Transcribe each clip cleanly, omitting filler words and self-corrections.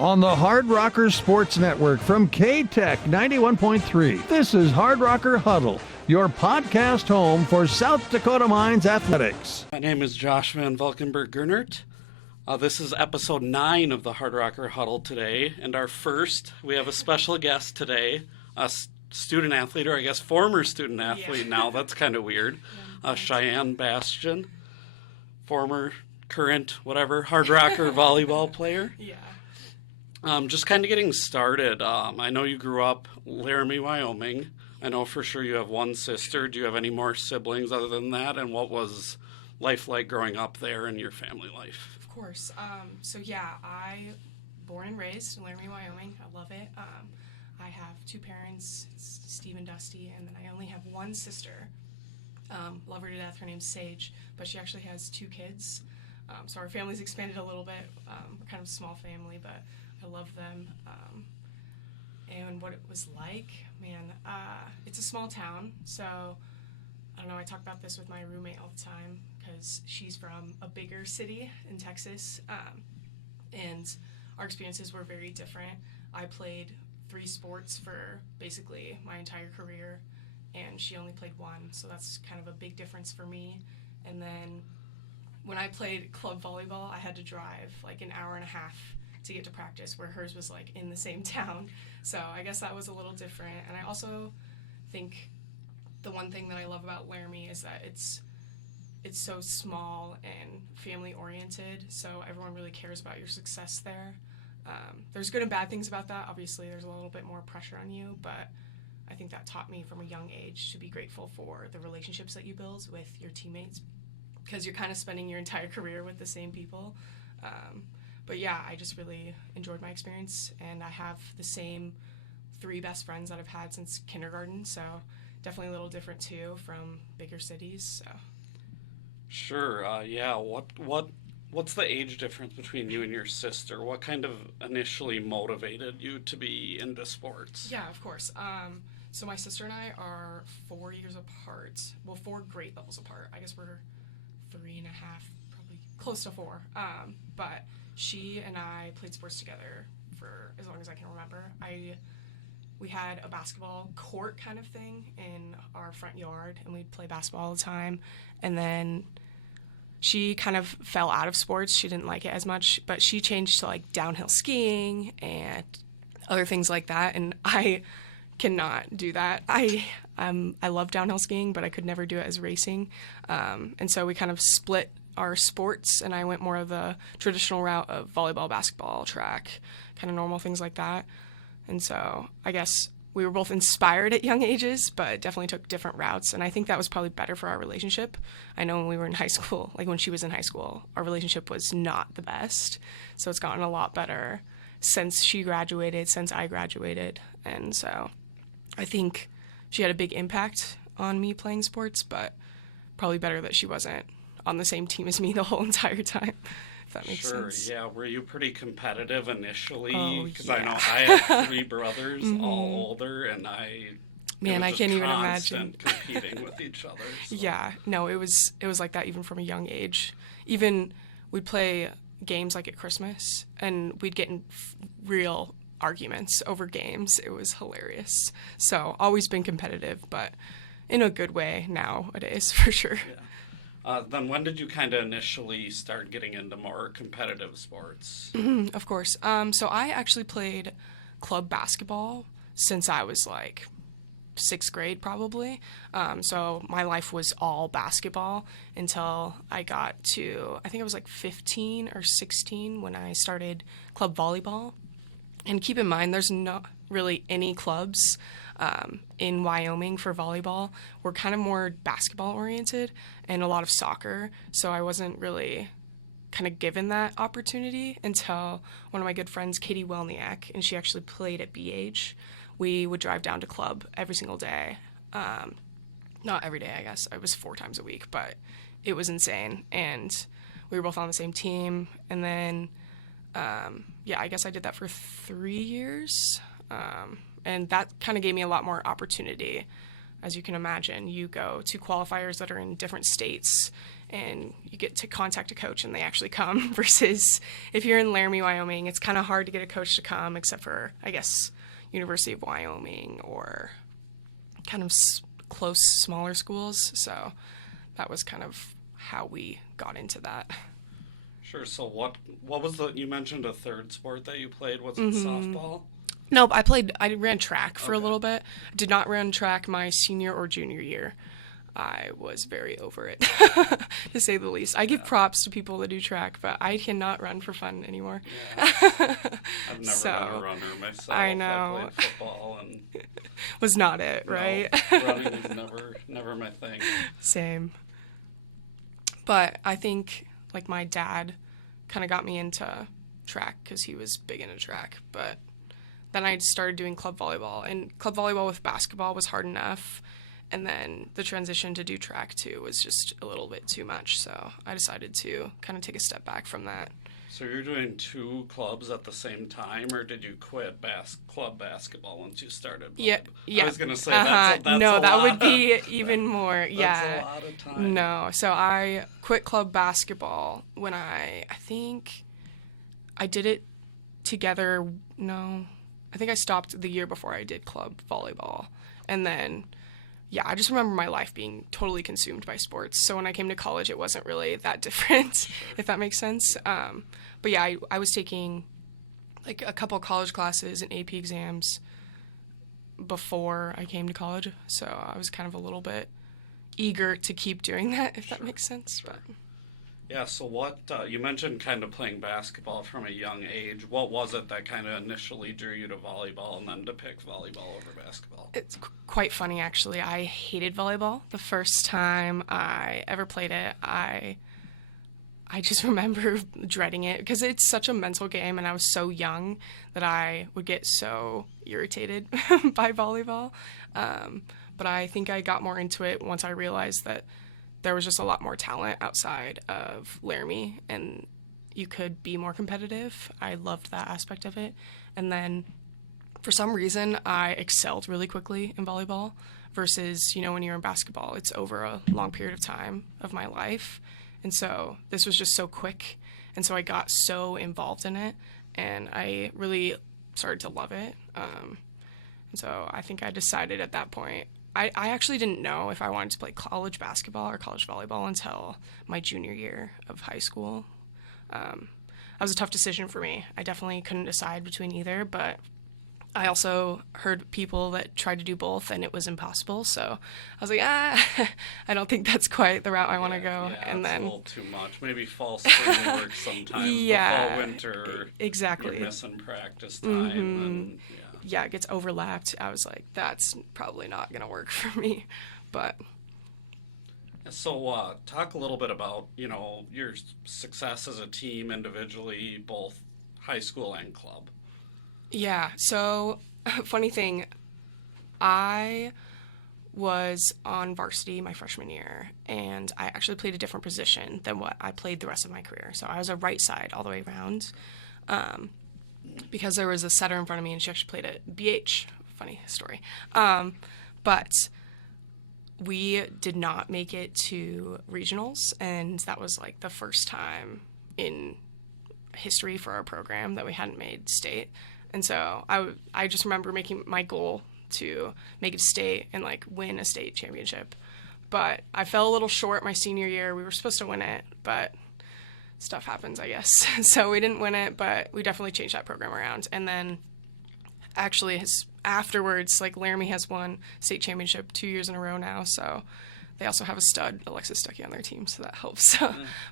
on the Hardrocker Sports Network from K-Tech 91.3. This is Hardrocker Huddle, your podcast home for South Dakota Mines athletics. My name is Josh Van Valkenburg-Gernert. This is episode 9 of the Hardrocker Huddle today, and we have a special guest today, a student athlete, or I guess former student athlete now. That's kind of weird. Shyann Bastian, former, current, whatever, Hardrocker volleyball player. Yeah. Just kind of getting started. I know you grew up Laramie, Wyoming. I know for sure you have one sister. Do you have any more siblings other than that? And what was life like growing up there in your family life? Of course. I born and raised in Laramie, Wyoming. I love it. I have two parents, Steve and Dusty, and then I only have one sister. Love her to death. Her name's Sage, but she actually has 2 kids. So our family's expanded a little bit. We're kind of a small family, but I love them. And what it was like, man, it's a small town, so I don't know, I talk about this with my roommate all the time because she's from a bigger city in Texas, and our experiences were very different. I played 3 sports for basically my entire career, and she only played 1, so that's kind of a big difference for me. And then when I played club volleyball, I had to drive like an hour and a half to get to practice, where hers was like in the same town. So I guess that was a little different. And I also think the one thing that I love about Laramie is that it's so small and family oriented, so everyone really cares about your success there. There's good and bad things about that. Obviously there's a little bit more pressure on you, but I think that taught me from a young age to be grateful for the relationships that you build with your teammates, because you're kind of spending your entire career with the same people. But yeah, I just really enjoyed my experience, and I have the same 3 best friends that I've had since kindergarten, so definitely a little different too from bigger cities. So. Sure. Yeah. What's the age difference between you and your sister? What kind of initially motivated you to be into sports? Yeah, of course. So my sister and I are 4 years apart. Well, 4 grade levels apart. I guess we're 3.5, probably close to 4. But she and I played sports together for as long as I can remember. We had a basketball court kind of thing in our front yard, and we'd play basketball all the time. And then she kind of fell out of sports. She didn't like it as much, but she changed to like downhill skiing and other things like that. And I cannot do that. I love downhill skiing, but I could never do it as racing. And so we kind of split our sports, and I went more of the traditional route of volleyball, basketball, track, kind of normal things like that. And so I guess we were both inspired at young ages, but definitely took different routes. And I think that was probably better for our relationship. I know when we were in high school, like when she was in high school, our relationship was not the best. So it's gotten a lot better since she graduated, since I graduated. And so I think she had a big impact on me playing sports, but probably better that she wasn't on the same team as me the whole entire time, if that makes sense. Sure, yeah. Were you pretty competitive initially? Oh, Because yeah. I know I have 3 brothers, all older, and I can't even imagine competing with each other. So. Yeah, no, it was like that even from a young age. Even we'd play games like at Christmas, and we'd get in real arguments over games. It was hilarious. So always been competitive, but in a good way nowadays, for sure. Yeah. Then when did you kind of initially start getting into more competitive sports? Of course. So I actually played club basketball since I was like 6th grade probably. So my life was all basketball until I got to, I think I was like 15 or 16 when I started club volleyball. And keep in mind, there's not really any clubs in Wyoming for volleyball. We're kind of more basketball oriented and a lot of soccer. So I wasn't really kind of given that opportunity until one of my good friends, Katie Welniak, and she actually played at BH. We would drive down to club every single day. Not every day, I guess. It was 4 times a week, but it was insane. And we were both on the same team. And then, I guess I did that for 3 years. And that kind of gave me a lot more opportunity. As you can imagine, you go to qualifiers that are in different states, and you get to contact a coach and they actually come, versus if you're in Laramie, Wyoming, it's kind of hard to get a coach to come, except for, I guess, University of Wyoming or kind of close, smaller schools. So that was kind of how we got into that. Sure. So what was you mentioned a third sport that you played? Was it softball? Nope, I ran track for a little bit. Did not run track my senior or junior year. I was very over it, to say the least. I give props to people that do track, but I cannot run for fun anymore. Yeah. I've never been a runner myself. I know. I played football and was not it, right? No, running was never my thing. Same. But I think, like, my dad kind of got me into track because he was big into track. But then I started doing club volleyball, and club volleyball with basketball was hard enough. And then the transition to do track, too, was just a little bit too much. So I decided to kind of take a step back from that. So you're doing 2 clubs at the same time, or did you quit club basketball once you started? Yeah. I was going to say that's no, that would be of, even more. Yeah. That's a lot of time. No. So I quit club basketball when I think I did it together. No, I think I stopped the year before I did club volleyball. And then, yeah, I just remember my life being totally consumed by sports. So when I came to college, it wasn't really that different, if that makes sense. But yeah, I was taking like a couple college classes and AP exams before I came to college. So I was kind of a little bit eager to keep doing that, if that makes sense. Sure. But yeah, so what, you mentioned kind of playing basketball from a young age. What was it that kind of initially drew you to volleyball and then to pick volleyball over basketball? It's quite funny, actually. I hated volleyball. The first time I ever played it, I just remember dreading it because it's such a mental game, and I was so young that I would get so irritated by volleyball. But I think I got more into it once I realized that there was just a lot more talent outside of Laramie, and you could be more competitive. I loved that aspect of it. And then for some reason, I excelled really quickly in volleyball versus, when you're in basketball, it's over a long period of time of my life. And so this was just so quick. And so I got so involved in it, and I really started to love it. And so I think I decided at that point, I actually didn't know if I wanted to play college basketball or college volleyball until my junior year of high school. That was a tough decision for me. I definitely couldn't decide between either, but I also heard people that tried to do both, and it was impossible. So I was like, I don't think that's quite the route I want to go. Yeah, and it's then a little too much. Maybe fall, spring works sometimes. Yeah, but fall, winter, exactly. You're missing practice time. And, yeah, it gets overlapped. I was like, that's probably not going to work for me. But so talk a little bit about, your success as a team individually, both high school and club. Yeah, so funny thing, I was on varsity my freshman year, and I actually played a different position than what I played the rest of my career. So I was a right side all the way around. Because there was a setter in front of me, and she actually played at BH. Funny story. But we did not make it to regionals, and that was like the first time in history for our program that we hadn't made state. And so I just remember making my goal to make it to state and like win a state championship. But I fell a little short my senior year. We were supposed to win it, but stuff happens, I guess. So we didn't win it, but we definitely changed that program around. And then actually afterwards, like Laramie has won state championship 2 years in a row now. So they also have a stud, Alexis Stuckey, on their team. So that helps.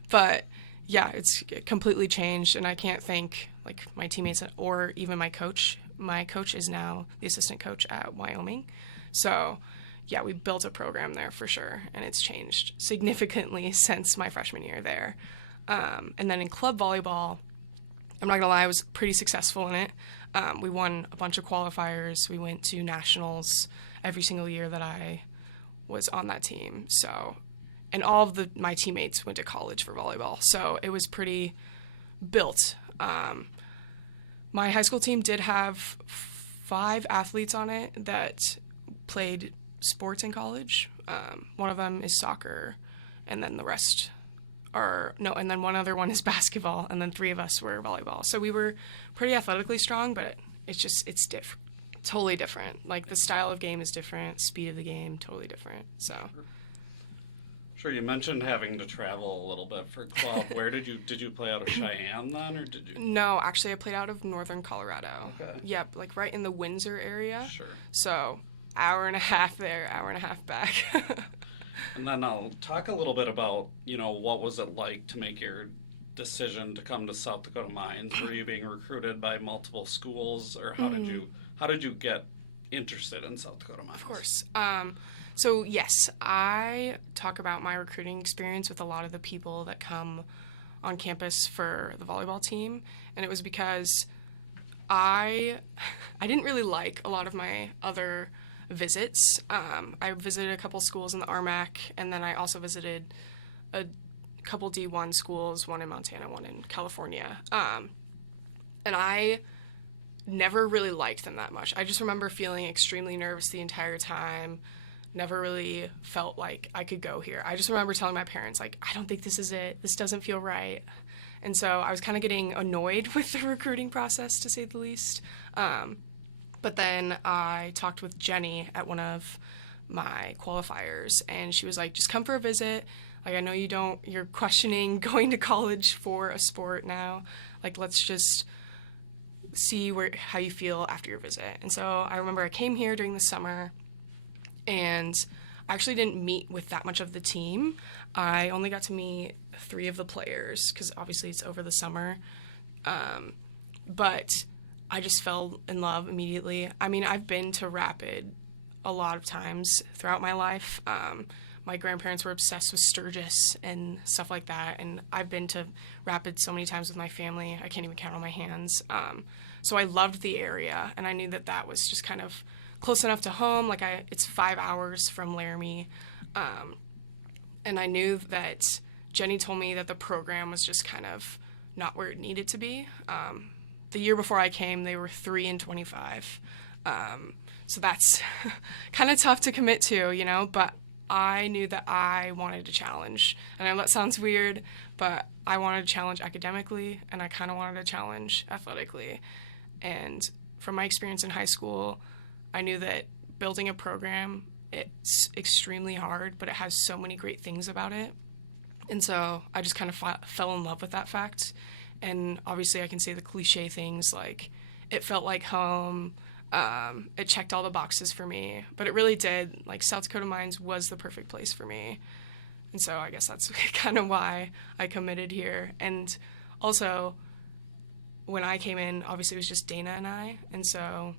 But yeah, it's completely changed. And I can't thank like my teammates or even my coach. My coach is now the assistant coach at Wyoming. So yeah, we built a program there for sure. And it's changed significantly since my freshman year there. And then in club volleyball, I'm not going to lie, I was pretty successful in it. We won a bunch of qualifiers. We went to nationals every single year that I was on that team. So, and all of my teammates went to college for volleyball. So it was pretty built. My high school team did have 5 athletes on it that played sports in college. One of them is soccer, and then the rest and then one other one is basketball, and then 3 of us were volleyball. So we were pretty athletically strong, but it's totally different. Like, the style of game is different, speed of the game, totally different. So. Sure, you mentioned having to travel a little bit for club. Where did you play out of Shyann then, or did you? No, actually, I played out of northern Colorado. Okay. Yep, like right in the Windsor area. Sure. So, hour and a half there, hour and a half back. And then I'll talk a little bit about, what was it like to make your decision to come to South Dakota Mines? Were you being recruited by multiple schools, or how did you get interested in South Dakota Mines? Of course. So yes, I talk about my recruiting experience with a lot of the people that come on campus for the volleyball team, and it was because I didn't really like a lot of my other visits. I visited a couple schools in the RMAC, and then I also visited a couple D1 schools, one in Montana, one in California. And I never really liked them that much. I just remember feeling extremely nervous the entire time, never really felt like I could go here. I just remember telling my parents, like, I don't think this is it. This doesn't feel right. And so I was kind of getting annoyed with the recruiting process, to say the least. But then I talked with Jenny at one of my qualifiers, and she was like, just come for a visit. Like, I know you're questioning going to college for a sport now. Like, let's just see how you feel after your visit. And so I remember I came here during the summer, and I actually didn't meet with that much of the team. I only got to meet 3 of the players, because obviously it's over the summer. But I just fell in love immediately. I mean, I've been to Rapid a lot of times throughout my life. My grandparents were obsessed with Sturgis and stuff like that, and I've been to Rapid so many times with my family, I can't even count on my hands. So I loved the area, and I knew that was just kind of close enough to home. Like, it's 5 hours from Laramie, and I knew that Jenny told me that the program was just kind of not where it needed to be. The year before I came, they were 3-25, so that's kind of tough to commit to, but I knew that I wanted to challenge. And I know that sounds weird, but I wanted to challenge academically, and I kind of wanted to challenge athletically. And from my experience in high school, I knew that building a program, it's extremely hard, but it has so many great things about it. And so I just kind of fell in love with that fact. And obviously I can say the cliche things like, it felt like home, it checked all the boxes for me, but it really did. Like, South Dakota Mines was the perfect place for me. And so I guess that's kind of why I committed here. And also, when I came in, obviously it was just Dana and I. And so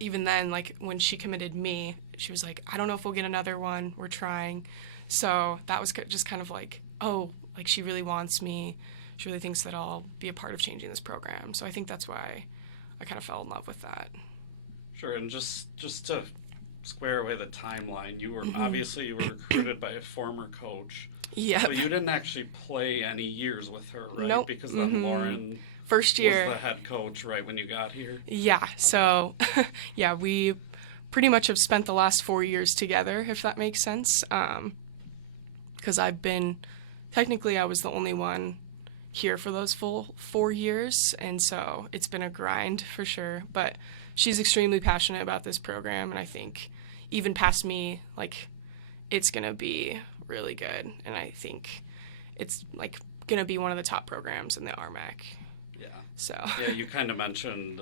even then, like, when she committed me, she was like, I don't know if we'll get another one. We're trying. So that was just kind of like, oh, like, she really wants me. She really thinks that I'll be a part of changing this program. So I think that's why I kind of fell in love with that. Sure, and just to square away the timeline, you were obviously you were recruited by a former coach. Yeah. But you didn't actually play any years with her, right? Nope. Because then Lauren first year was the head coach right when you got here. Yeah. So yeah, we pretty much have spent the last 4 years together, if that makes sense. Because I was the only one here for those full 4 years, and so it's been a grind for sure, but she's extremely passionate about this program, and I think even past me, like, it's gonna be really good, and I think it's like gonna be one of the top programs in the RMAC. Yeah. So yeah, you kind of mentioned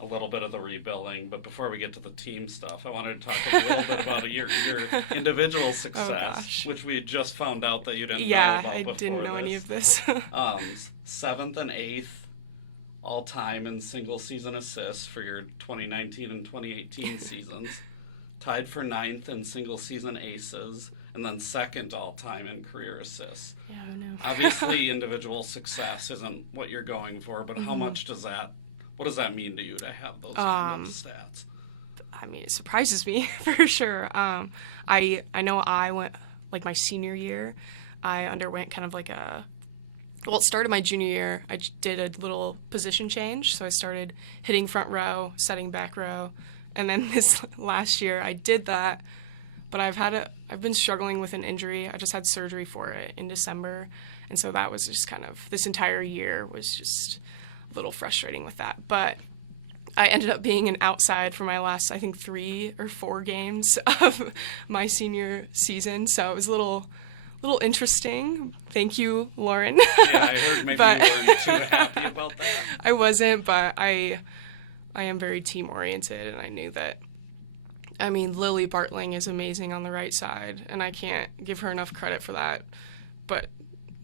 a little bit of the rebuilding, but before we get to the team stuff, I wanted to talk a little bit about your individual success, which we just found out that you didn't know about before. Yeah, I didn't know any of this. 7th and 8th all-time in single-season assists for your 2019 and 2018 seasons, tied for 9th in single-season aces, and then 2nd all-time in career assists. Yeah, I know. Obviously, individual success isn't what you're going for, but how much what does that mean to you to have those kind of stats? I mean, it surprises me for sure. I know I went, like, my senior year, I underwent kind of like it started my junior year. I did a little position change. So I started hitting front row, setting back row. And then this last year I did that, But I've been struggling with an injury. I just had surgery for it in December. And so that was just kind of, this entire year was just a little frustrating with that. But I ended up being an outside for my last, I think, 3 or 4 games of my senior season. So it was a little interesting. Thank you, Lauren. Yeah, I heard maybe you weren't too happy about that. I wasn't, but I am very team-oriented, and I knew that. I mean, Lily Bartling is amazing on the right side, and I can't give her enough credit for that. But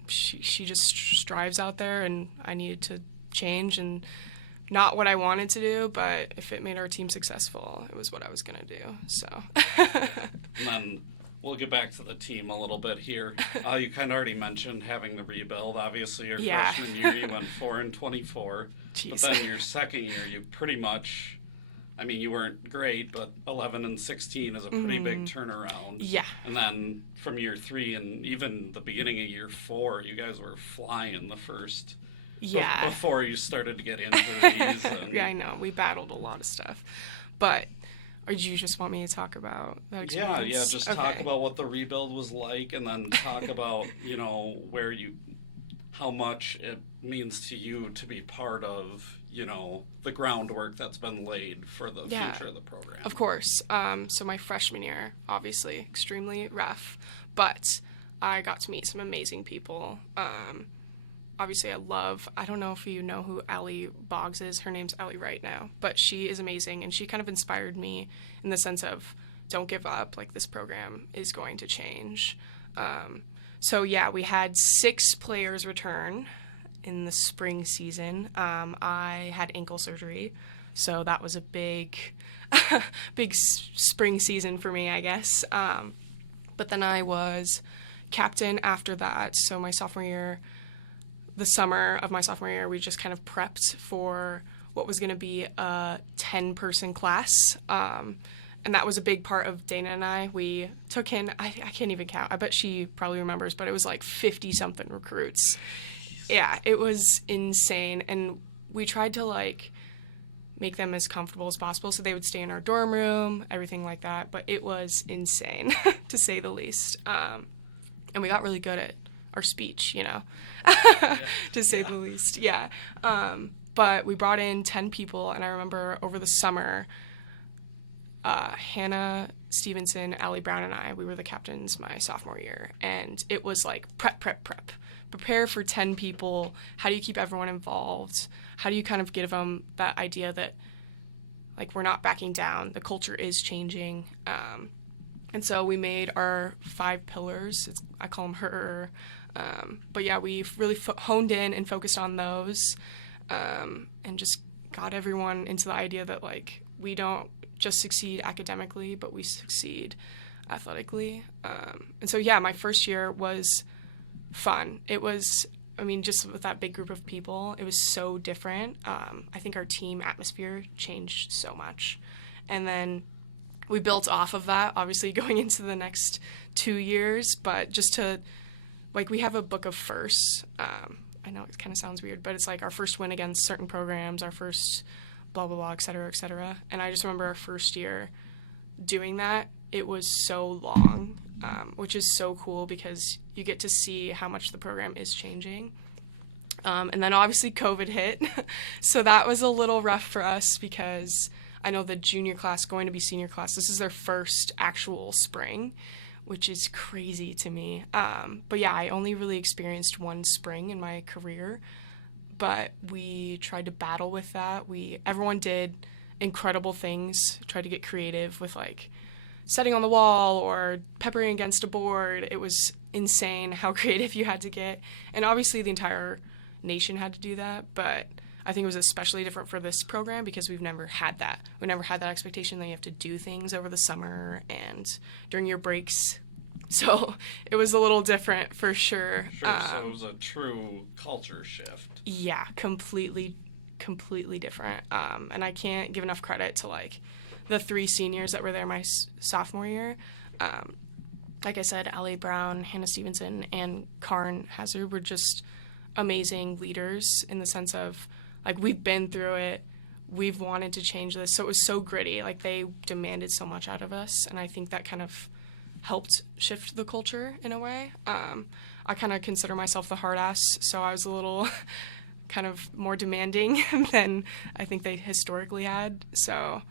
she just strives out there, and I needed to change, and not what I wanted to do, but if it made our team successful, it was what I was going to do. So. And then we'll get back to the team a little bit here. You kind of already mentioned having the rebuild. Obviously, your freshman year, you went 4-24. Jeez. But then your second year, you pretty much, I mean, you weren't great, but 11-16 is a pretty big turnaround. Yeah. And then from year 3 and even the beginning of year 4, you guys were flying the first. Yeah. Before you started to get injuries. Yeah, I know. We battled a lot of stuff. But, or do you just want me to talk about that experience? Yeah, just talk about what the rebuild was like, and then talk about, how much it means to you to be part of, the groundwork that's been laid for the future of the program. Of course. So my freshman year, obviously, extremely rough, but I got to meet some amazing people. Obviously, I don't know if you know who Allie Boggs is. Her name's Allie right now. But she is amazing, and she kind of inspired me in the sense of, don't give up. Like, this program is going to change. So, yeah, we had 6 players return in the spring season. I had ankle surgery, so that was a big spring season for me, I guess. But then I was captain after that. So my sophomore year, the summer of my sophomore year, we just kind of prepped for what was going to be a 10-person class. And that was a big part of Dana and I. We took in, I can't even count. I bet she probably remembers, but it was like 50-something recruits. Yeah, it was insane. And we tried to, make them as comfortable as possible so they would stay in our dorm room, everything like that. But it was insane, to say the least. And we got really good at our speech, to say the least. Yeah. But we brought in 10 people, and I remember over the summer, Hannah Stevenson, Allie Brown, and I, we were the captains my sophomore year. And it was like prep. Prepare for 10 people. How do you keep everyone involved? How do you kind of give them that idea that, we're not backing down. The culture is changing. And so we made our 5 pillars. I call them her. But yeah, we've really honed in and focused on those, and just got everyone into the idea that we don't just succeed academically, but we succeed athletically. And so yeah, my first year was fun. It was, just with that big group of people, it was so different. I think our team atmosphere changed so much. And then we built off of that, obviously going into the next 2 years, but just to, we have a book of firsts. I know it kind of sounds weird, but it's our first win against certain programs, our first blah, blah, blah, et cetera, et cetera. And I just remember our first year doing that. It was so long, which is so cool because you get to see how much the program is changing. And then obviously COVID hit. So that was a little rough for us because I know the junior class going to be senior class, this is their first actual spring, which is crazy to me. But yeah, I only really experienced one spring in my career, but we tried to battle with that. Everyone did incredible things, tried to get creative with setting on the wall or peppering against a board. It was insane how creative you had to get. And obviously the entire nation had to do that, but I think it was especially different for this program because we've never had that. We never had that expectation that you have to do things over the summer and during your breaks. So it was a little different for sure. Sure, so it was a true culture shift. Yeah, completely different. And I can't give enough credit to the 3 seniors that were there my sophomore year. Like I said, Allie Brown, Hannah Stevenson, and Karn Hazard were just amazing leaders in the sense of we've been through it, we've wanted to change this, so it was so gritty. They demanded so much out of us, and I think that kind of helped shift the culture in a way. I kind of consider myself the hard ass, so I was a little kind of more demanding than I think they historically had. So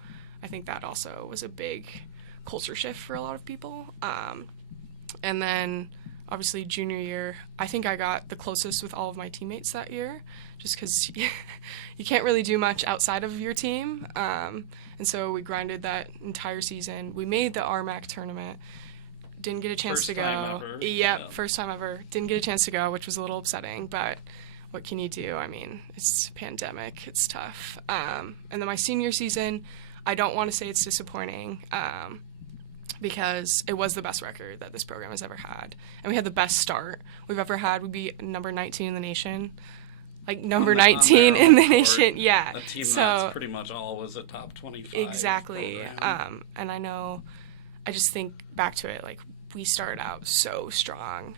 I think that also was a big culture shift for a lot of people. And then obviously junior year, I think I got the closest with all of my teammates that year, just because you can't really do much outside of your team. And so we grinded that entire season. We made the RMAC tournament. Didn't get a chance to go. Ever. Yep, Yeah. First time ever. Didn't get a chance to go, which was a little upsetting, but what can you do? I mean, it's a pandemic. It's tough. And then my senior season, I don't want to say it's disappointing, because it was the best record that this program has ever had. And we had the best start we've ever had. We'd be number 19 in the nation. Like number 19 in the nation. Yeah. A team that's pretty much always a top 25. Exactly. program. And I know, I just think back to it, like we started out so strong.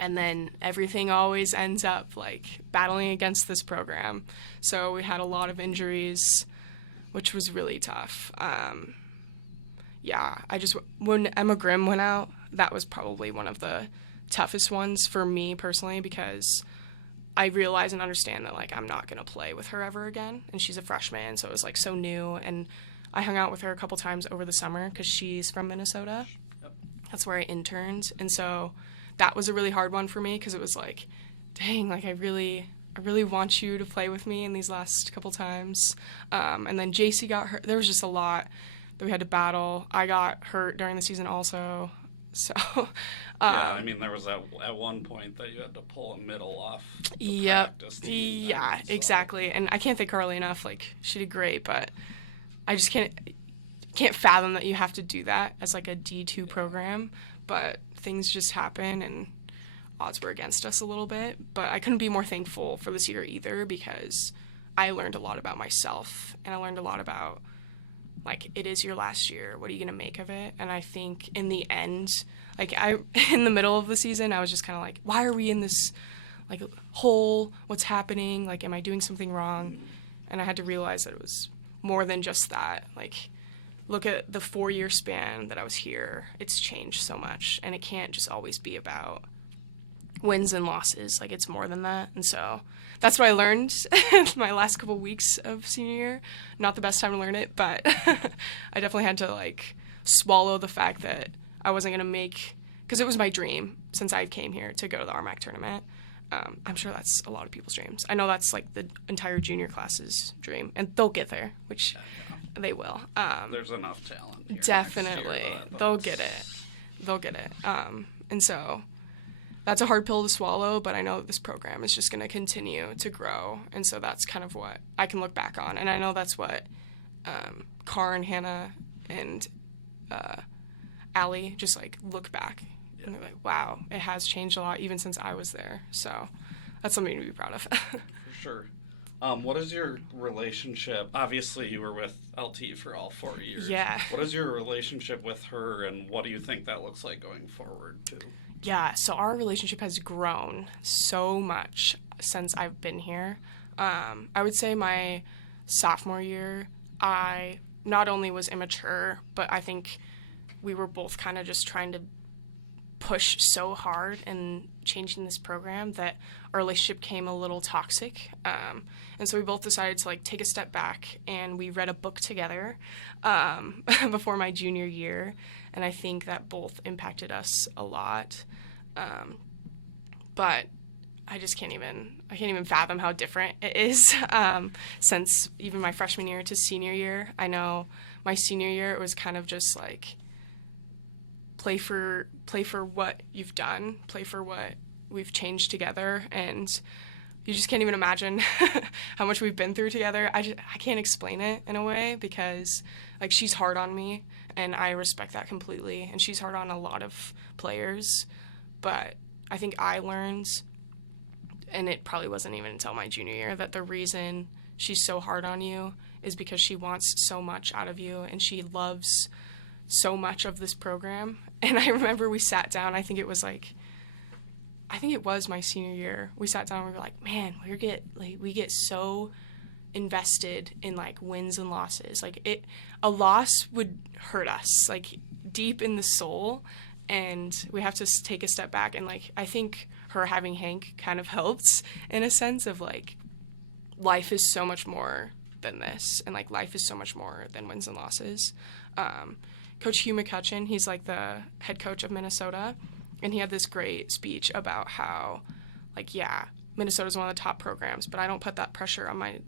And then everything always ends up like battling against this program. So we had a lot of injuries, which was really tough. Yeah, when Emma Grimm went out, that was probably one of the toughest ones for me personally, because I realize and understand that like I'm not going to play with her ever again. And she's a freshman, so it was like so new. And I hung out with her a couple times over the summer because she's from Minnesota. Yep. That's where I interned. And so that was a really hard one for me, because it was like, dang, like I really want you to play with me in these last couple times. And then JC got hurt. There was just a lot that we had to battle. I got hurt during the season also. So, yeah, I mean, there was at one point that you had to pull a middle off the yep. practice team. Yeah, so. exactly. And I can't thank Carly enough. Like, she did great, but I just can't fathom that you have to do that as like a D2 program. But things just happen, and odds were against us a little bit. But I couldn't be more thankful for this year either, because I learned a lot about myself, and I learned a lot about, like, it is your last year. What are you going to make of it? And I think in the end, like, in the middle of the season, I was just kind of like, why are we in this, like, hole? What's happening? Like, am I doing something wrong? And I had to realize that it was more than just that. Like, look at the 4-year span that I was here. It's changed so much, and it can't just always be about wins and losses. Like, it's more than that. And so that's what I learned my last couple weeks of senior year. Not the best time to learn it, but I definitely had to like swallow the fact that I wasn't going to make, because it was my dream since I came here to go to the RMAC tournament. I'm sure that's a lot of people's dreams. I know that's like the entire junior class's dream, and they'll get there, which they will. There's enough talent here Definitely. next year, They'll get it. They'll get it. And so that's a hard pill to swallow, but I know that this program is just going to continue to grow. And so that's kind of what I can look back on. And I know that's what Karn, Hannah, and Allie just like look back. Yeah. And they're like, wow, it has changed a lot even since I was there. So that's something to be proud of. For sure. What is your relationship? Obviously, you were with LT for all 4 years. Yeah. What is your relationship with her, and what do you think that looks like going forward, too? Yeah, so our relationship has grown so much since I've been here. I would say my sophomore year, I not only was immature, but I think we were both kind of just trying to push so hard in changing this program that our relationship became a little toxic. And so we both decided to like take a step back, and we read a book together before my junior year. And I think that both impacted us a lot. But I just can't even fathom how different it is since even my freshman year to senior year. I know my senior year, it was kind of just like play for what you've done, play for what we've changed together, and you just can't even imagine how much we've been through together. I can't explain it in a way, because like she's hard on me, and I respect that completely, and she's hard on a lot of players. But I think I learned, and it probably wasn't even until my junior year, that the reason she's so hard on you is because she wants so much out of you, and she loves so much of this program. And I remember we sat down, I think it was my senior year. We sat down and we were like, man, we get so invested in like wins and losses. Like a loss would hurt us like deep in the soul, and we have to take a step back. And like I think her having Hank kind of helps in a sense of like life is so much more than this, and like life is so much more than wins and losses. Coach Hugh McCutcheon, he's like the head coach of Minnesota, and he had this great speech about how like, yeah, Minnesota's one of the top programs, but I don't put that pressure on my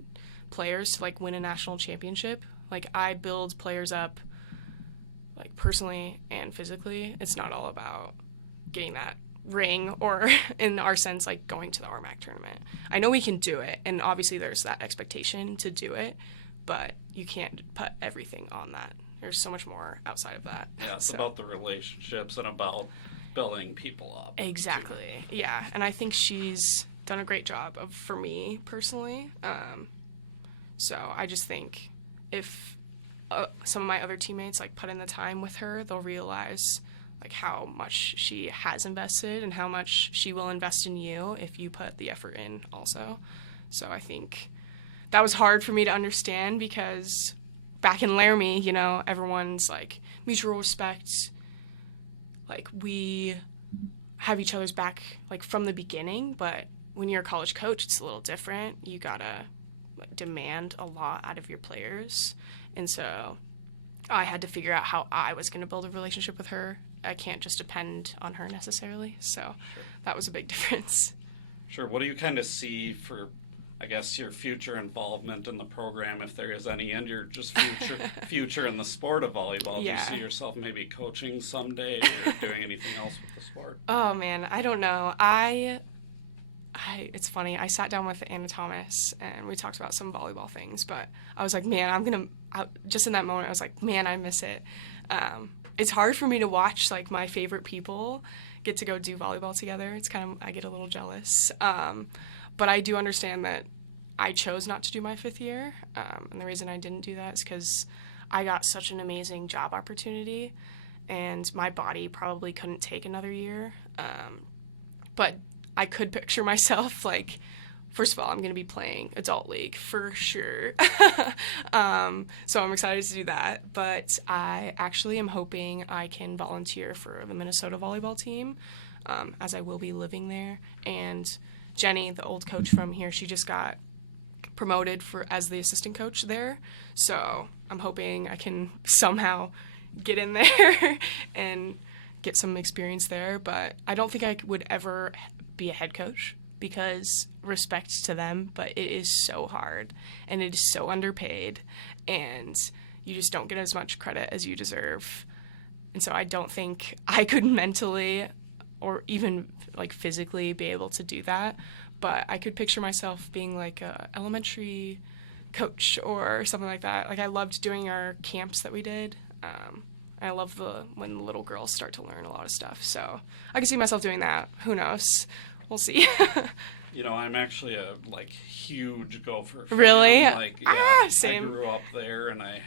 players to like win a national championship. Like I build players up like personally and physically. It's not all about getting that ring, or in our sense like going to the RMAC tournament. I know we can do it, and obviously there's that expectation to do it, but you can't put everything on that. There's so much more outside of that. Yeah, it's about the relationships and about building people up. Exactly. Yeah, and I think she's done a great job for me personally. So I just think if some of my other teammates like put in the time with her, they'll realize like how much she has invested and how much she will invest in you if you put the effort in also. So I think that was hard for me to understand, because back in Laramie, you know, everyone's like mutual respect. Like we have each other's back like from the beginning, but when you're a college coach, it's a little different. You gotta demand a lot out of your players. And so I had to figure out how I was going to build a relationship with her. I can't just depend on her necessarily. So Sure. That was a big difference. Sure. What do you kind of see for, I guess, your future involvement in the program, if there is any, and your just future in the sport of volleyball? Yeah. Do you see yourself maybe coaching someday or doing anything else with the sport? Oh, man, I don't know. It's funny. I sat down with Anna Thomas, and we talked about some volleyball things, but I was like, man, just in that moment, I was like, man, I miss it. It's hard for me to watch, like, my favorite people get to go do volleyball together. It's kind of, I get a little jealous. But I do understand that I chose not to do my 5th year, and the reason I didn't do that is because I got such an amazing job opportunity, and my body probably couldn't take another year. But I could picture myself, like, first of all, I'm going to be playing adult league for sure. So I'm excited to do that. But I actually am hoping I can volunteer for the Minnesota volleyball team, as I will be living there. And Jenny, the old coach from here, she just got promoted as the assistant coach there. So I'm hoping I can somehow get in there and get some experience there. But I don't think I would ever be a head coach, because respect to them, but it is so hard and it is so underpaid, and you just don't get as much credit as you deserve. And so I don't think I could mentally or even like physically be able to do that, but I could picture myself being like a elementary coach or something like that. Like I loved doing our camps that we did. I love when the little girls start to learn a lot of stuff. So I can see myself doing that. Who knows? We'll see. You know, I'm actually a huge Gopher fan. Really? I Same. grew up there, and I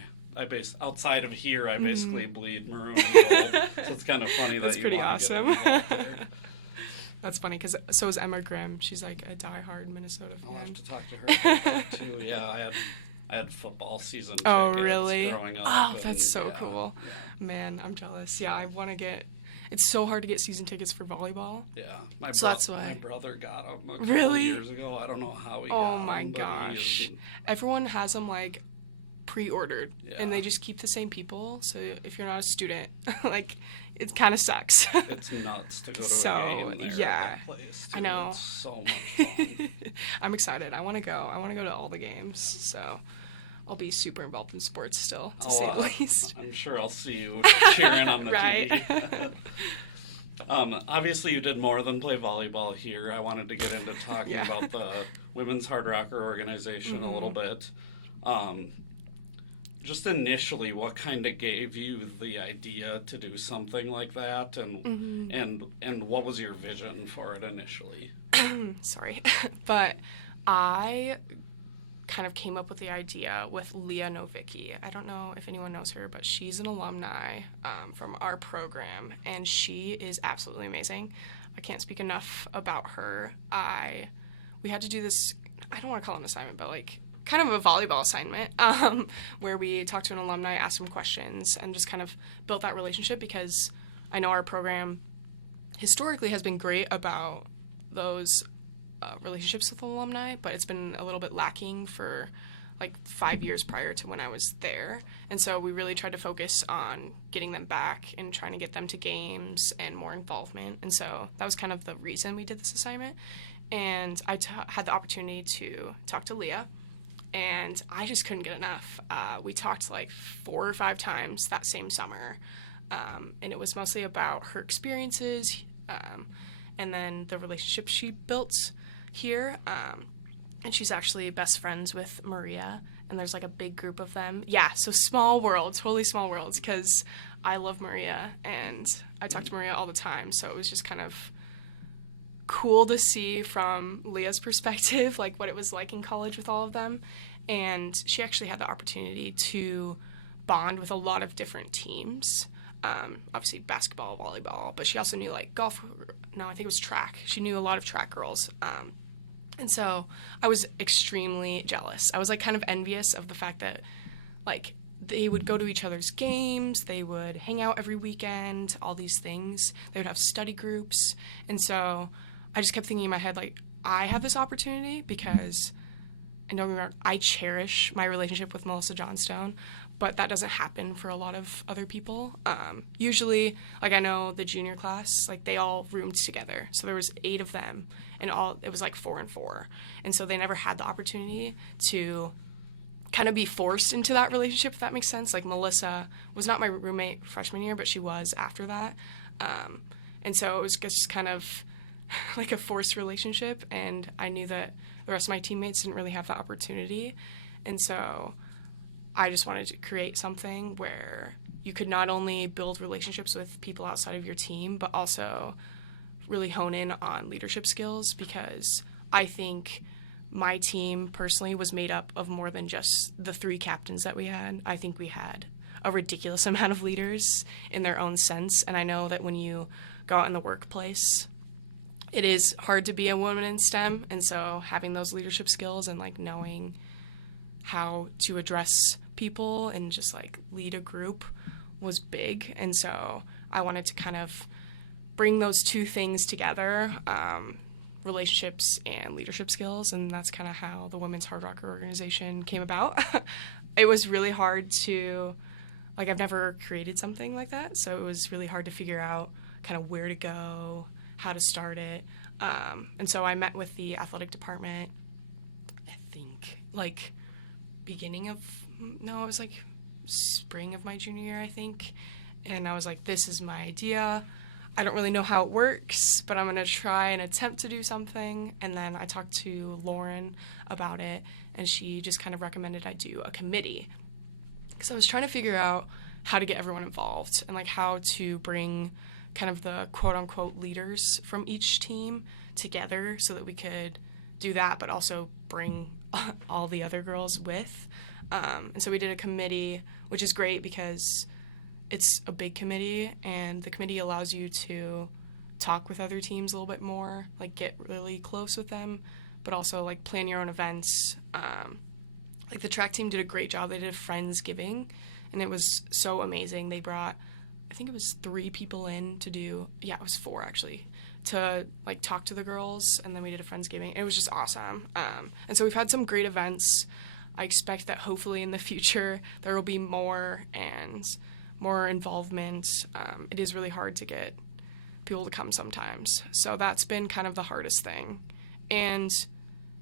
outside of here, I basically bleed maroon and gold. So it's kind of funny That's that you pretty want to awesome. get involved there. That's funny, because so is Emma Grimm. She's like a diehard Minnesota fan. I'll have to talk to her about that too. Yeah, I had football season tickets really? growing up. Oh, and, that's so yeah, cool. Yeah. Man, I'm jealous. Yeah, I want to get... It's so hard to get season tickets for volleyball. Yeah, that's why. My brother got them a couple Really? years ago. I don't know how he got Oh them. my but gosh. Everyone has them like pre-ordered, and Yeah. they just keep the same people. So if you're not a student, like it kind of sucks. It's nuts to go to So, a game there yeah. at that place, too. I know. It's so much fun. I'm excited. I want to go. I want to go to all the games. So I'll be super involved in sports still, to say the least. I'm sure I'll see you cheering on the Right. TV. Obviously, you did more than play volleyball here. I wanted to get into talking Yeah. about the Women's Hardrocker organization a little bit. Just initially, what kind of gave you the idea to do something like that, and what was your vision for it initially? Sorry. But I kind of came up with the idea with Leah Novicki. I don't know if anyone knows her, but she's an alumni from our program, and she is absolutely amazing. I can't speak enough about her. We had to do this, I don't want to call it an assignment, but like kind of a volleyball assignment where we talked to an alumni, asked some questions, and just kind of built that relationship, because I know our program historically has been great about those relationships with alumni, but it's been a little bit lacking for like 5 years prior to when I was there. And so we really tried to focus on getting them back and trying to get them to games and more involvement. And so that was kind of the reason we did this assignment. And I had the opportunity to talk to Leah, and I just couldn't get enough. We talked like 4 or 5 times that same summer, and it was mostly about her experiences and then the relationship she built here. And she's actually best friends with Maria, and there's like a big group of them. Yeah, so small world, totally small worlds, because I love Maria, and I talk to Maria all the time, so it was just kind of cool to see from Leah's perspective, like what it was like in college with all of them. And she actually had the opportunity to bond with a lot of different teams. Obviously basketball, volleyball, but she also knew like golf. No, I think it was track. She knew a lot of track girls. And so I was extremely jealous. I was like kind of envious of the fact that like they would go to each other's games, they would hang out every weekend, all these things. They would have study groups. And so I just kept thinking in my head, like, I have this opportunity because, and don't get me wrong, I cherish my relationship with Melissa Johnstone, but that doesn't happen for a lot of other people. Usually, like I know the junior class, like they all roomed together. So there was 8 of them, and it was like 4 and 4. And so they never had the opportunity to kind of be forced into that relationship, if that makes sense. Like Melissa was not my roommate freshman year, but she was after that. And so it was just kind of like a forced relationship, and I knew that the rest of my teammates didn't really have the opportunity. And so I just wanted to create something where you could not only build relationships with people outside of your team, but also really hone in on leadership skills, because I think my team personally was made up of more than just the 3 captains that we had. I think we had a ridiculous amount of leaders in their own sense, and I know that when you go out in the workplace, it is hard to be a woman in STEM, and so having those leadership skills and like knowing how to address people and just like lead a group was big. And so I wanted to kind of bring those 2 things together, relationships and leadership skills, and that's kind of how the Women's Hardrocker organization came about. It was really hard to, like, I've never created something like that, so it was really hard to figure out kind of where to go, how to start it. And so I met with the athletic department, I think, like, it was like spring of my junior year, I think. And I was like, this is my idea. I don't really know how it works, but I'm going to try and attempt to do something. And then I talked to Lauren about it, and she just kind of recommended I do a committee. Because I was trying to figure out how to get everyone involved and like how to bring kind of the quote-unquote leaders from each team together so that we could do that, but also bring all the other girls with. And so we did a committee, which is great because it's a big committee, and the committee allows you to talk with other teams a little bit more, like get really close with them, but also like plan your own events. Like the track team did a great job. They did a Friendsgiving, and it was so amazing. They brought, I think it was 3 people in to do, yeah, it was 4 actually, to like talk to the girls, and then we did a Friendsgiving. It was just awesome. And so we've had some great events. I expect that hopefully in the future there will be more and more involvement. It is really hard to get people to come sometimes. So that's been kind of the hardest thing. And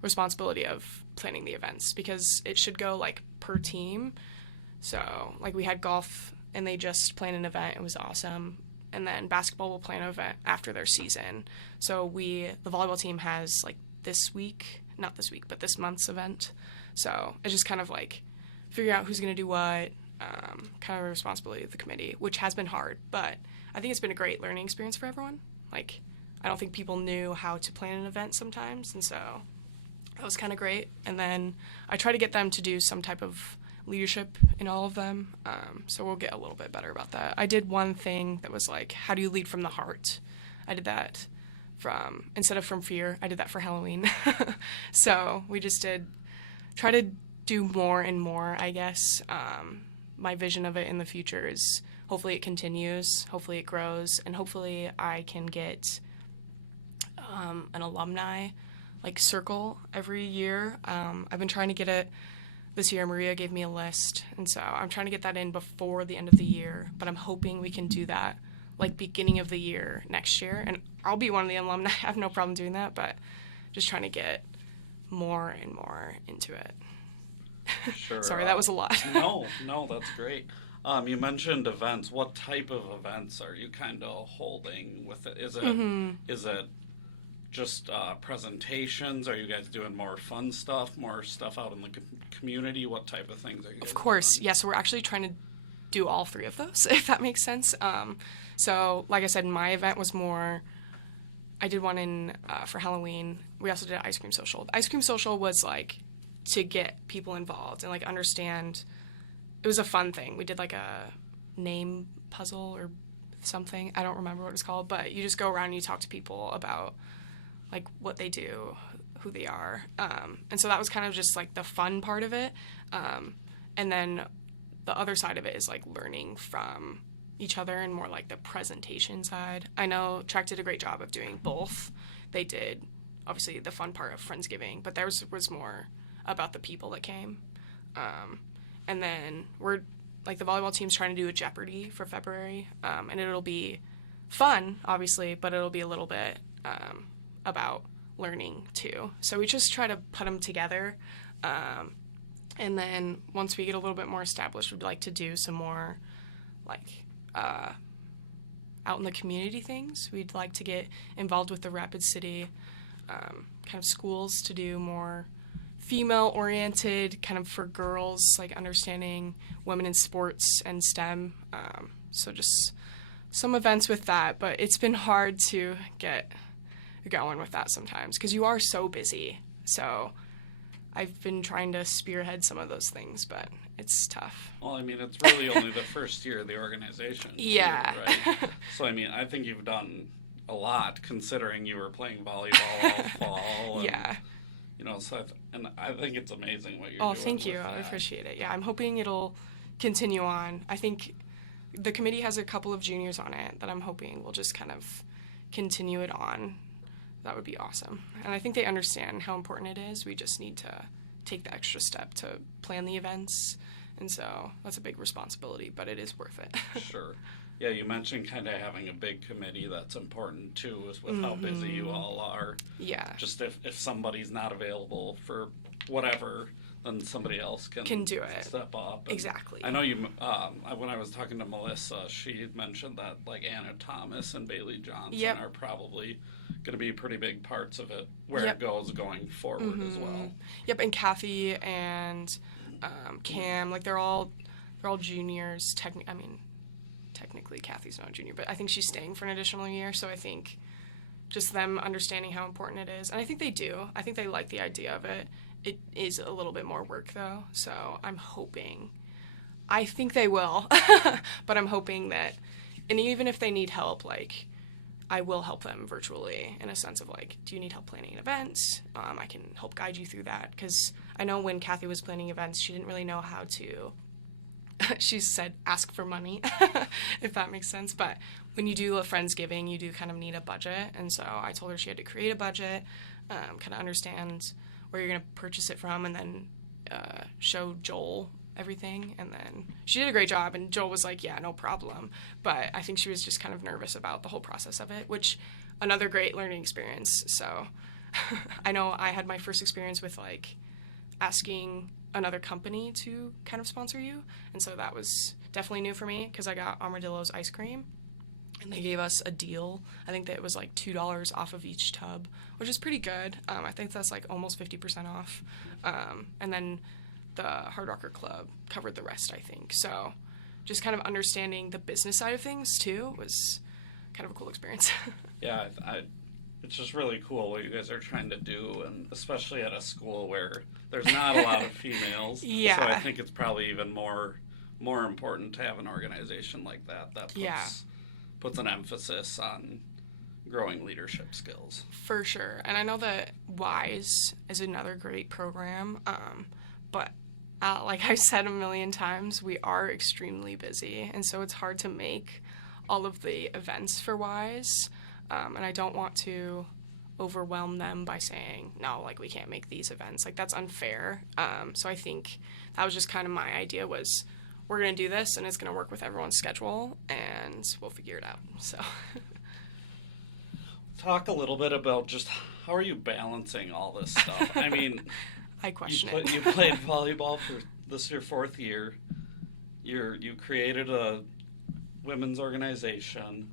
responsibility of planning the events, because it should go like per team. So like we had golf, and they just planned an event. It was awesome. And then basketball will plan an event after their season. So the volleyball team has like this month's event. So it's just kind of like figuring out who's going to do what, kind of a responsibility of the committee, which has been hard, but I think it's been a great learning experience for everyone. Like, I don't think people knew how to plan an event sometimes, and so that was kind of great. And then I try to get them to do some type of leadership in all of them, so we'll get a little bit better about that. I did one thing that was like, how do you lead from the heart? I did that instead of from fear, I did that for Halloween. So we just try to do more and more, I guess. My vision of it in the future is hopefully it continues, hopefully it grows, and hopefully I can get an alumni circle every year. I've been trying to get it this year. Maria gave me a list, and so I'm trying to get that in before the end of the year, but I'm hoping we can do that beginning of the year next year, and I'll be one of the alumni. I have no problem doing that, but just trying to get more and more into it. Sure. Sorry, that was a lot. No, that's great. You mentioned events. What type of events are you kind of holding with it? Is it just presentations? Are you guys doing more fun stuff, more stuff out in the community? What type of things are you guys Of course, doing? yes. We're actually trying to do all three of those, if that makes sense. So, like I said, my event was more. I did one for Halloween. We also did an ice cream social. The ice cream social was to get people involved and understand. It was a fun thing. We did a name puzzle or something. I don't remember what it's called, but you just go around and you talk to people about what they do, who they are. And so that was kind of just the fun part of it. And then the other side of it is learning from each other and more the presentation side. I know Track did a great job of doing both. They did obviously the fun part of Friendsgiving, but theirs was more about the people that came. And then we're the volleyball team's trying to do a Jeopardy for February, and it'll be fun, obviously, but it'll be a little bit about learning too. So we just try to put them together, and then once we get a little bit more established, we'd like to do some more out in the community things. We'd like to get involved with the Rapid City kind of schools to do more female-oriented, kind of for girls, understanding women in sports and STEM. So just some events with that, but it's been hard to get going with that sometimes because you are so busy. So I've been trying to spearhead some of those things, but it's tough. Well, I mean, it's really only the first year of the organization. Yeah. Too, right? So, I mean, I think you've done a lot considering you were playing volleyball all fall. And, yeah. So I think it's amazing what you're doing. Oh, thank you. I appreciate it. Yeah, I'm hoping it'll continue on. I think the committee has a couple of juniors on it that I'm hoping will just kind of continue it on. That would be awesome. And I think they understand how important it is. We just need to take the extra step to plan the events. And so that's a big responsibility, but it is worth it. Sure. Yeah, you mentioned kind of having a big committee. That's important, too, is with how busy you all are. Yeah. Just if somebody's not available for whatever, then somebody else can do it. Step up. And exactly. I know you, when I was talking to Melissa, she mentioned that Anna Thomas and Bailey Johnson are probably going to be pretty big parts of it, where it goes going forward as well. Yep, and Kathy and Cam, they're all juniors. Technically Kathy's not a junior, but I think she's staying for an additional year, so I think just them understanding how important it is. And I think they do. I think they like the idea of it. It is a little bit more work, though, so I'm hoping. I think they will, but I'm hoping that, and even if they need help, I will help them virtually in a sense of, do you need help planning an event? I can help guide you through that, because I know when Kathy was planning events, she didn't really know how to, she said, ask for money, if that makes sense. But when you do a Friendsgiving, you do kind of need a budget. And so I told her she had to create a budget, kind of understand where you're going to purchase it from, and then show Joel everything. And then she did a great job, and Joel was like, yeah, no problem. But I think she was just kind of nervous about the whole process of it, which another great learning experience. So I know I had my first experience with asking another company to kind of sponsor you, and so that was definitely new for me because I got Armadillo's ice cream and they gave us a deal. I think that it was $2 off of each tub, which is pretty good. I think that's almost 50% off, and then the Hardrocker Club covered the rest, I think. So just kind of understanding the business side of things too was kind of a cool experience. Yeah, it's just really cool what you guys are trying to do, and especially at a school where there's not a lot of females. Yeah. So I think it's probably even more important to have an organization like that puts an emphasis on growing leadership skills. For sure. And I know that WISE is another great program, but Like I said a million times, we are extremely busy, and so it's hard to make all of the events for Wise, and I don't want to overwhelm them by saying, no, like, we can't make these events. Like, that's unfair. So I think that was just kind of my idea was, we're going to do this, and it's going to work with everyone's schedule, and we'll figure it out. So Talk a little bit about just how are you balancing all this stuff? I mean, I question it. You played volleyball for this is your 4th year. You created a women's organization.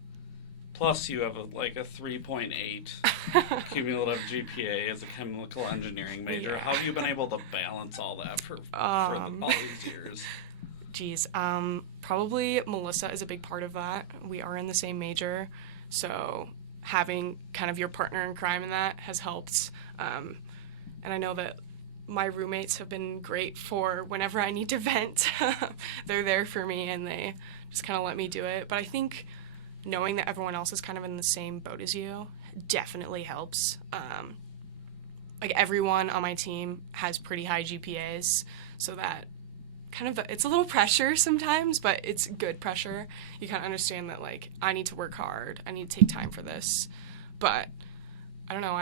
Plus, you have a 3.8 cumulative GPA as a chemical engineering major. Yeah. How have you been able to balance all that for all these years? Geez, probably Melissa is a big part of that. We are in the same major, so having kind of your partner in crime in that has helped. And I know that my roommates have been great for whenever I need to vent. They're there for me, and they just kind of let me do it. But I think knowing that everyone else is kind of in the same boat as you definitely helps. Like, everyone on my team has pretty high GPAs, so that kind of it's a little pressure sometimes, but it's good pressure. You kind of understand that, like, I need to work hard, I need to take time for this. But I don't know,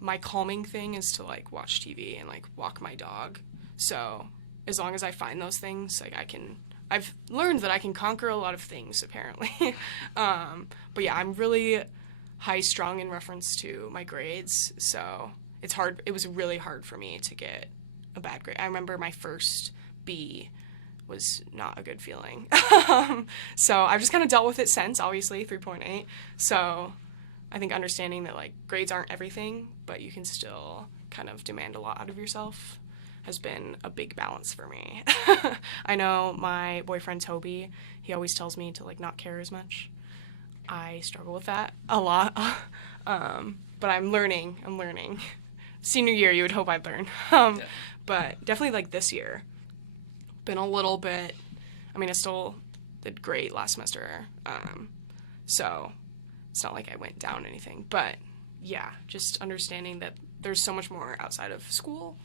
my calming thing is to, like, watch TV and, like, walk my dog. So as long as I find those things, like, I've learned that I can conquer a lot of things, apparently. But yeah, I'm really high-strung in reference to my grades, so it's hard. It was really hard for me to get a bad grade. I remember my first B was not a good feeling. So I've just kind of dealt with it since, obviously, 3.8. So I think understanding that, like, grades aren't everything, but you can still kind of demand a lot out of yourself has been a big balance for me. I know my boyfriend Toby, he always tells me to, like, not care as much. I struggle with that a lot. But I'm learning. Senior year, you would hope I'd learn. But definitely, like, this year, been a little bit, I mean, I still did great last semester. So it's not like I went down anything. But yeah, just understanding that there's so much more outside of school,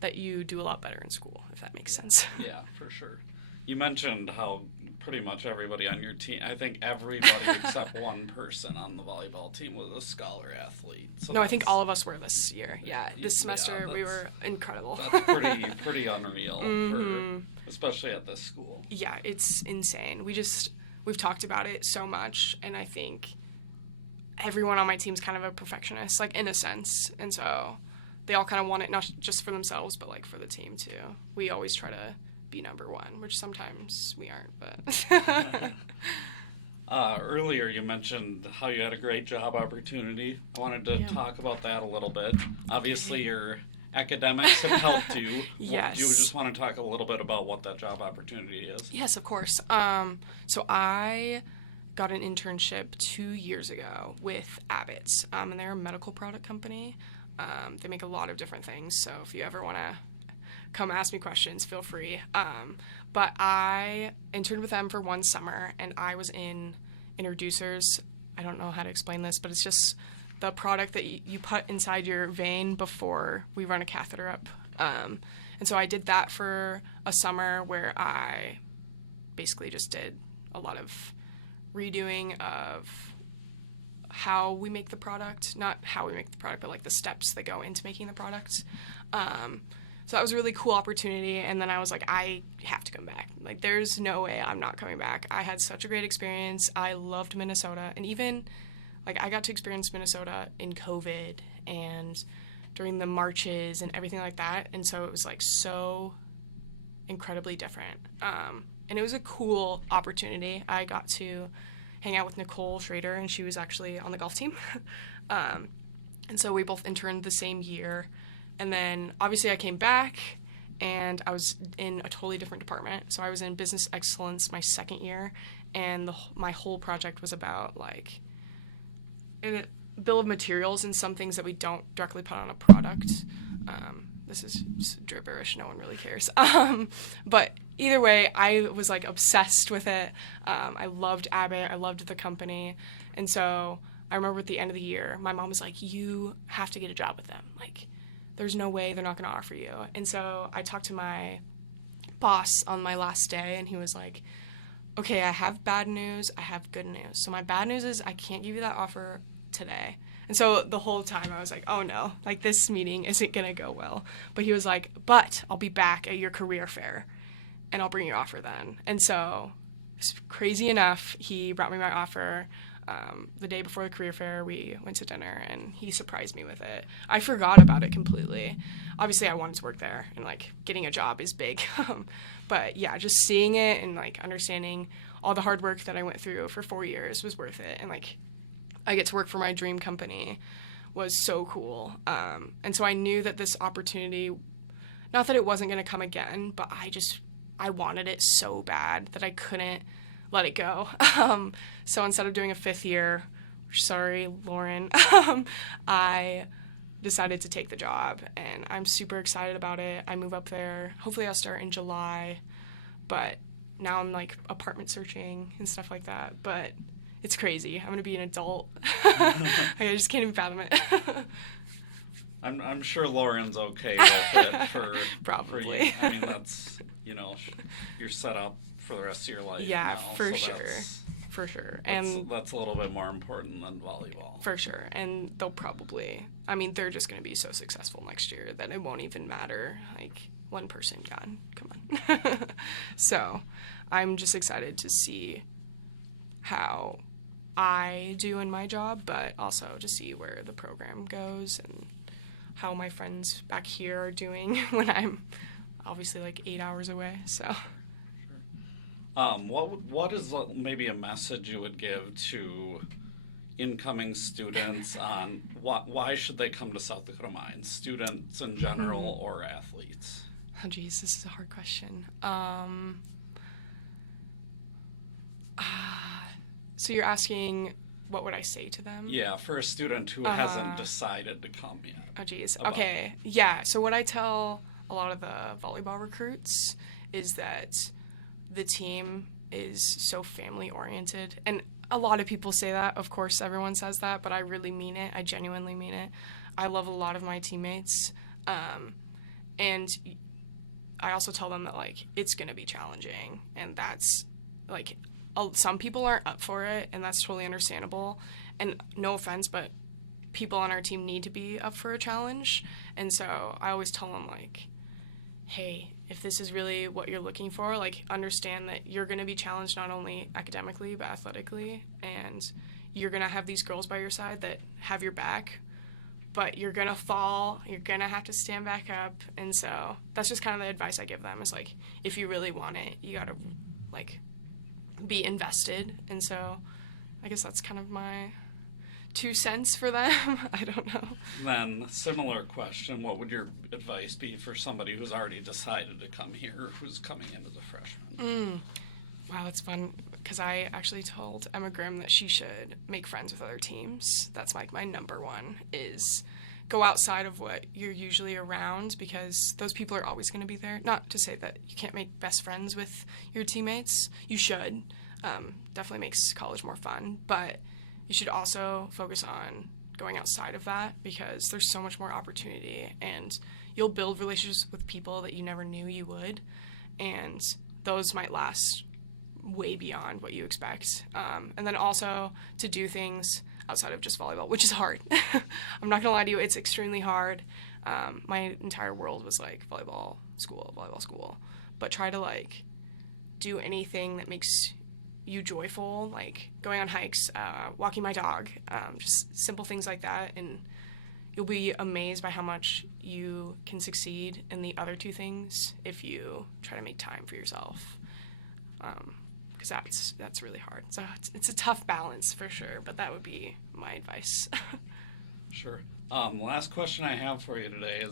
that you do a lot better in school, if that makes sense. Yeah, for sure. You mentioned how pretty much everybody on your team, I think everybody except one person on the volleyball team was a scholar athlete. So no, I think all of us were this year. Yeah, this semester we were incredible. That's pretty unreal, especially at this school. Yeah, it's insane. We've talked about it so much, and I think everyone on my team's kind of a perfectionist, like, in a sense, and so they all kind of want it not just for themselves, but, like, for the team too. We always try to be number one, which sometimes we aren't, but earlier you mentioned how you had a great job opportunity. I wanted to talk about that a little bit. Obviously your academics have helped you. Yes. Do you just want to talk a little bit about what that job opportunity is? Yes, of course. So I got an internship 2 years ago with Abbott, and they're a medical product company. They make a lot of different things, so if you ever want to come ask me questions, feel free. But I interned with them for one summer, and I was in introducers. I don't know how to explain this, but it's just the product that you put inside your vein before we run a catheter up. And so I did that for a summer where I basically just did a lot of redoing of how we make the product, not how we make the product, but, like, the steps that go into making the product. So that was a really cool opportunity, and then I was like, I have to come back. Like, there's no way I'm not coming back. I had such a great experience. I loved Minnesota, and even, like, I got to experience Minnesota in COVID and during the marches and everything like that, and so it was, like, so incredibly different. And it was a cool opportunity. I got to hang out with Nicole Schrader, and she was actually on the golf team. And so we both interned the same year. And then, obviously, I came back, and I was in a totally different department. So I was in business excellence my second year, and my whole project was about, like, a bill of materials and some things that we don't directly put on a product. This is gibberish. No one really cares. But either way, I was, like, obsessed with it. I loved Abbott. I loved the company. And so I remember at the end of the year, my mom was like, you have to get a job with them. Like, there's no way they're not going to offer you. And so I talked to my boss on my last day, and he was like, okay, I have bad news, I have good news. So my bad news is I can't give you that offer today. And so the whole time I was like, oh no, like this meeting isn't going to go well. But he was like, but I'll be back at your career fair and I'll bring your offer then. And so crazy enough, he brought me my offer. The day before the career fair, we went to dinner and he surprised me with it. I forgot about it completely. Obviously, I wanted to work there and like getting a job is big. But yeah, just seeing it and like understanding all the hard work that I went through for 4 years was worth it. And like I get to work for my dream company was so cool. And so I knew that this opportunity, not that it wasn't going to come again, but I wanted it so bad that I couldn't let it go. So instead of doing a 5th year, sorry, Lauren, I decided to take the job, and I'm super excited about it. I move up there. Hopefully I'll start in July, but now I'm like apartment searching and stuff like that. But it's crazy. I'm going to be an adult. I just can't even fathom it. I'm sure Lauren's okay with it for probably. For you. I mean, that's, you're set up for the rest of your life. Yeah, now, for so sure. For sure. And that's a little bit more important than volleyball. For sure. And they'll probably, they're just going to be so successful next year that it won't even matter. Like, one person gone. Come on. So I'm just excited to see how I do in my job, but also to see where the program goes and how my friends back here are doing when I'm obviously like 8 hours away. So. What is maybe a message you would give to incoming students on why should they come to South Dakota Mines? Students in general or athletes? Oh, geez, this is a hard question. So you're asking, what would I say to them? Yeah, for a student who hasn't decided to come yet. Oh, geez. Okay. Yeah. So what I tell a lot of the volleyball recruits is that the team is so family oriented. And a lot of people say that. Of course, everyone says that, but I really mean it. I genuinely mean it. I love a lot of my teammates. And I also tell them that, like, it's going to be challenging. And that's, like, some people aren't up for it, and that's totally understandable. And no offense, but people on our team need to be up for a challenge. And so I always tell them, like, hey, if this is really what you're looking for, like, understand that you're going to be challenged not only academically but athletically, and you're going to have these girls by your side that have your back, but you're going to fall, you're going to have to stand back up. And so that's just kind of the advice I give them is, like, if you really want it, you got to, like, be invested. And so I guess that's kind of my 2 cents for them. I don't know. Then, similar question, what would your advice be for somebody who's already decided to come here, who's coming in as a freshman? Wow, that's fun, because I actually told Emma Grimm that she should make friends with other teams. That's like my number one, is go outside of what you're usually around, because those people are always going to be there. Not to say that you can't make best friends with your teammates. You should. Definitely makes college more fun, but you should also focus on going outside of that, because there's so much more opportunity, and you'll build relationships with people that you never knew you would, and those might last way beyond what you expect. And then also to do things outside of just volleyball, which is hard. I'm not gonna lie to you, it's extremely hard. My entire world was like volleyball school, but try to like do anything that makes you joyful, like going on hikes, walking my dog, just simple things like that, and you'll be amazed by how much you can succeed in the other 2 things if you try to make time for yourself, because that's really hard. So it's a tough balance for sure, but that would be my advice. Sure. Last question I have for you today is,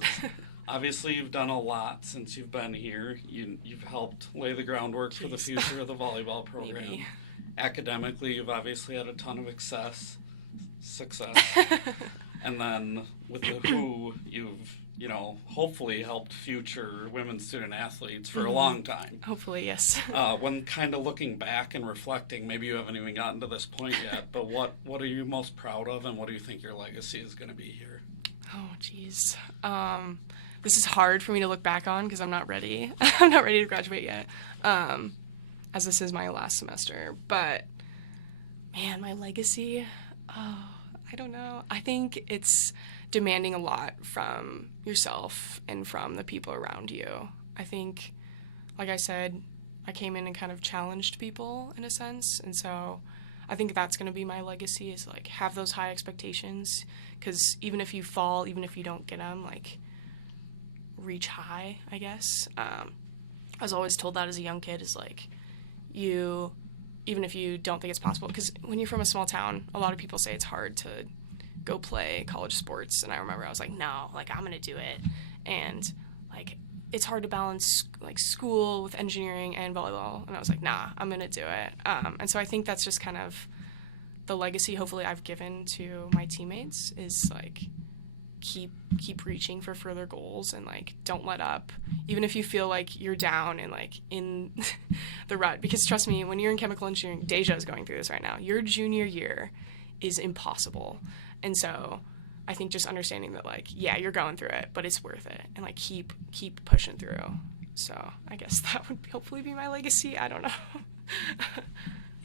obviously you've done a lot since you've been here. You've helped lay the groundwork for the future of the volleyball program. Maybe. Academically, you've obviously had a ton of success. And then with the WHO, you've, hopefully helped future women student athletes for a long time. Hopefully, yes. When kind of looking back and reflecting, maybe you haven't even gotten to this point yet, but what are you most proud of, and what do you think your legacy is going to be here? Oh, geez. this is hard for me to look back on because I'm not ready. I'm not ready to graduate yet, as this is my last semester. But, man, my legacy, I don't know. I think it's demanding a lot from yourself and from the people around you. I think, like I said, I came in and kind of challenged people in a sense, and so I think that's going to be my legacy, is like have those high expectations, because even if you fall, even if you don't get them, like reach high, I guess. I was always told that as a young kid, is like even if you don't think it's possible, because when you're from a small town, a lot of people say it's hard to go play college sports, and I remember I was like, no, like I'm gonna do it, and like it's hard to balance like school with engineering and volleyball, and I was like, nah, I'm gonna do it. And so I think that's just kind of the legacy hopefully I've given to my teammates, is like keep reaching for further goals, and like don't let up, even if you feel like you're down and like in the rut, because trust me, when you're in chemical engineering, Deja is going through this right now, your junior year is impossible. And so I think just understanding that, like, yeah, you're going through it, but it's worth it, and like keep pushing through. So I guess that would hopefully be my legacy. I don't know.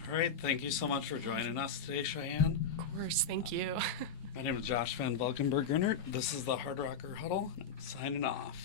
All right, thank you so much for joining us today, Shyann. Of course, thank you. My name is Josh van Valkenburg-Gernert. This is the Hardrocker Huddle. Signing off.